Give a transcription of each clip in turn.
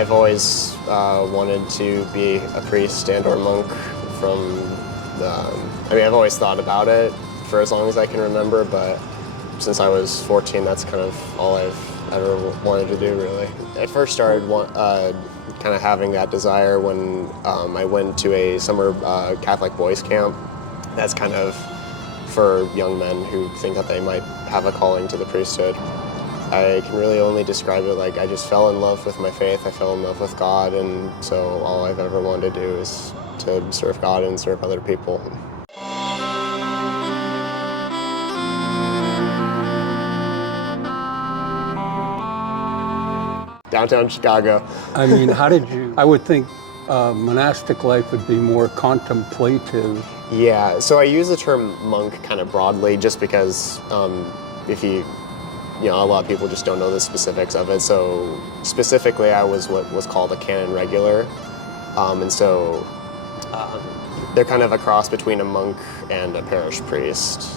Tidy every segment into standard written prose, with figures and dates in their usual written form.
I've always wanted to be a priest and or monk from I've always thought about it for as long as I can remember, but since I was 14, that's kind of all I've ever wanted to do, really. I first started kind of having that desire when I went to a summer Catholic boys camp. That's kind of for young men who think that they might have a calling to the priesthood. I can really only describe it like I just fell in love with my faith, I fell in love with God, and so all I've ever wanted to do is to serve God and serve other people. Downtown Chicago. I mean, how did you, I would think monastic life would be more contemplative. Yeah, so I use the term monk kind of broadly just because if you know, a lot of people just don't know the specifics of it. So specifically, I was what was called a canon regular. And so they're kind of a cross between a monk and a parish priest.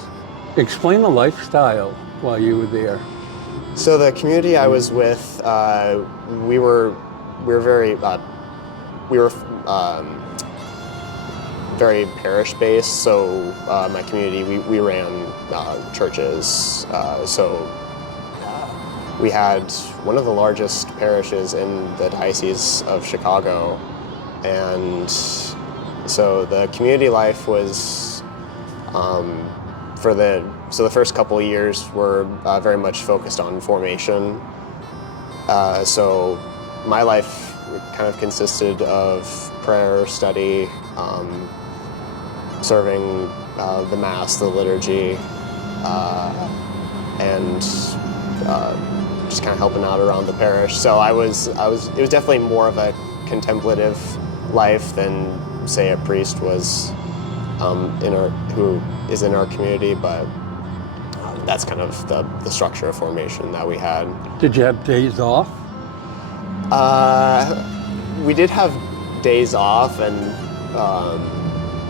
Explain the lifestyle while you were there. So the community I was with, we were very very parish based. So my community, we ran churches. So we had one of the largest parishes in the Diocese of Chicago, and so the community life was so the first couple of years were very much focused on formation. So my life kind of consisted of prayer, study, serving the Mass, the liturgy, and just kind of helping out around the parish. So it was definitely more of a contemplative life than, say, a priest was who is in our community, but that's kind of the structure of formation that we had. Did you have days off? We did have days off, and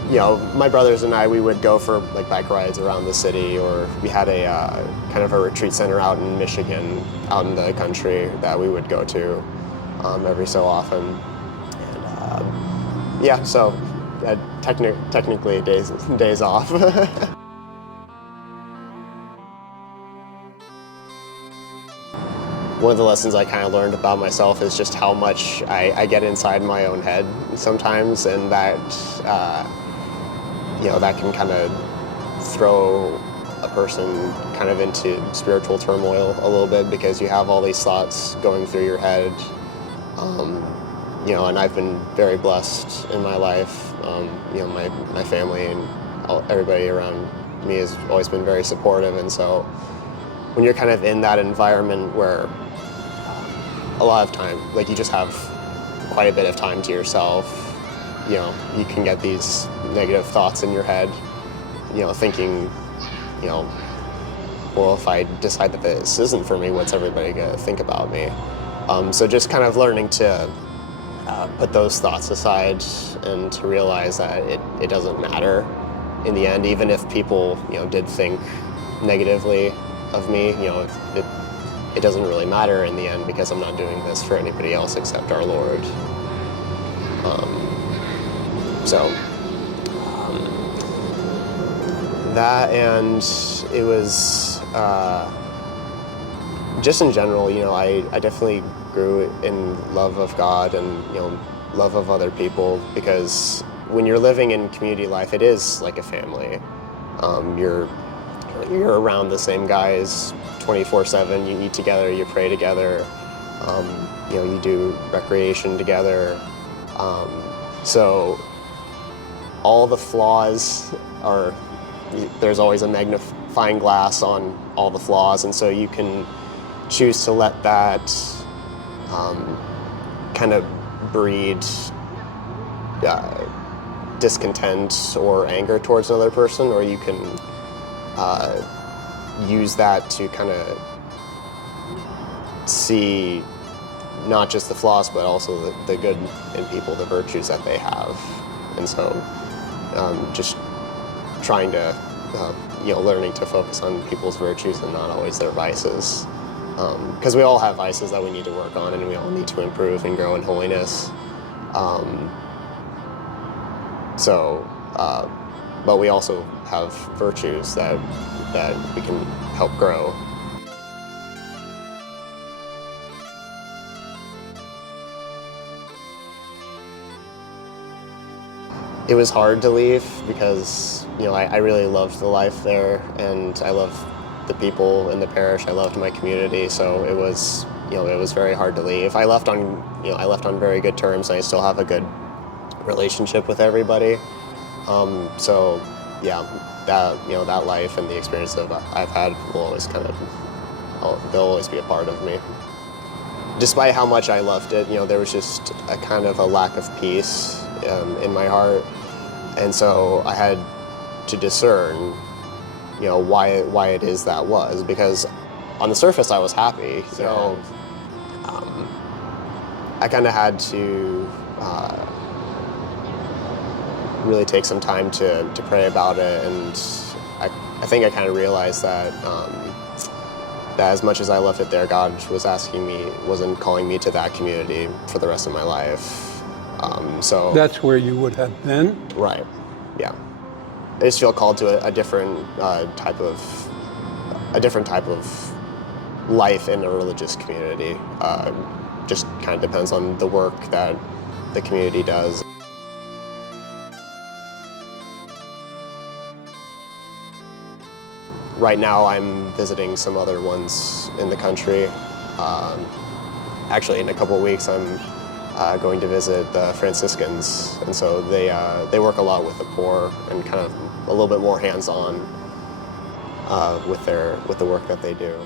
you know, my brothers and I, we would go for like bike rides around the city, or we had a kind of a retreat center out in Michigan, out in the country, that we would go to every so often. And yeah, so technically days off. One of the lessons I kind of learned about myself is just how much I get inside my own head sometimes, and that you know, that can kind of throw a person kind of into spiritual turmoil a little bit, because you have all these thoughts going through your head. You know, and I've been very blessed in my life. You know, my family and everybody around me has always been very supportive, and so when you're kind of in that environment where a lot of time, like, you just have quite a bit of time to yourself, you know, you can get these negative thoughts in your head, you know, thinking, you know, well, if I decide that this isn't for me, what's everybody gonna think about me? So just kind of learning to put those thoughts aside and to realize that it doesn't matter in the end, even if people, you know, did think negatively of me, you know, it doesn't really matter in the end, because I'm not doing this for anybody else except our Lord. That, and it was just in general, you know, I definitely grew in love of God and, you know, love of other people, because when you're living in community life, it is like a family. You're around the same guys 24/7. You eat together, you pray together, you know, you do recreation together. So all the flaws there's always a magnifying glass on all the flaws, and so you can choose to let that kind of breed discontent or anger towards another person, or you can use that to kind of see not just the flaws, but also the good in people, the virtues that they have. And so just trying to, you know, learning to focus on people's virtues and not always their vices. because we all have vices that we need to work on, and we all need to improve and grow in holiness. But we also have virtues that we can help grow. It was hard to leave because, I really loved the life there, and I loved the people in the parish. I loved my community, so it was very hard to leave. I left on very good terms, and I still have a good relationship with everybody. So yeah, that life and the experience that I've had will always they'll always be a part of me. Despite how much I loved it, there was just a kind of a lack of peace in my heart, and so I had to discern, why it is that was, because on the surface I was happy, so I kind of had to really take some time to pray about it, and I think I kind of realized that as much as I loved it there, God wasn't calling me to that community for the rest of my life. So That's where you would have been? right, yeah. I just feel called to a different type of life in a religious community. Just kind of depends on the work that the community does. Right now I'm visiting some other ones in the country. Actually, in a couple of weeks I'm going to visit the Franciscans, and so they work a lot with the poor and kind of a little bit more hands-on with the work that they do.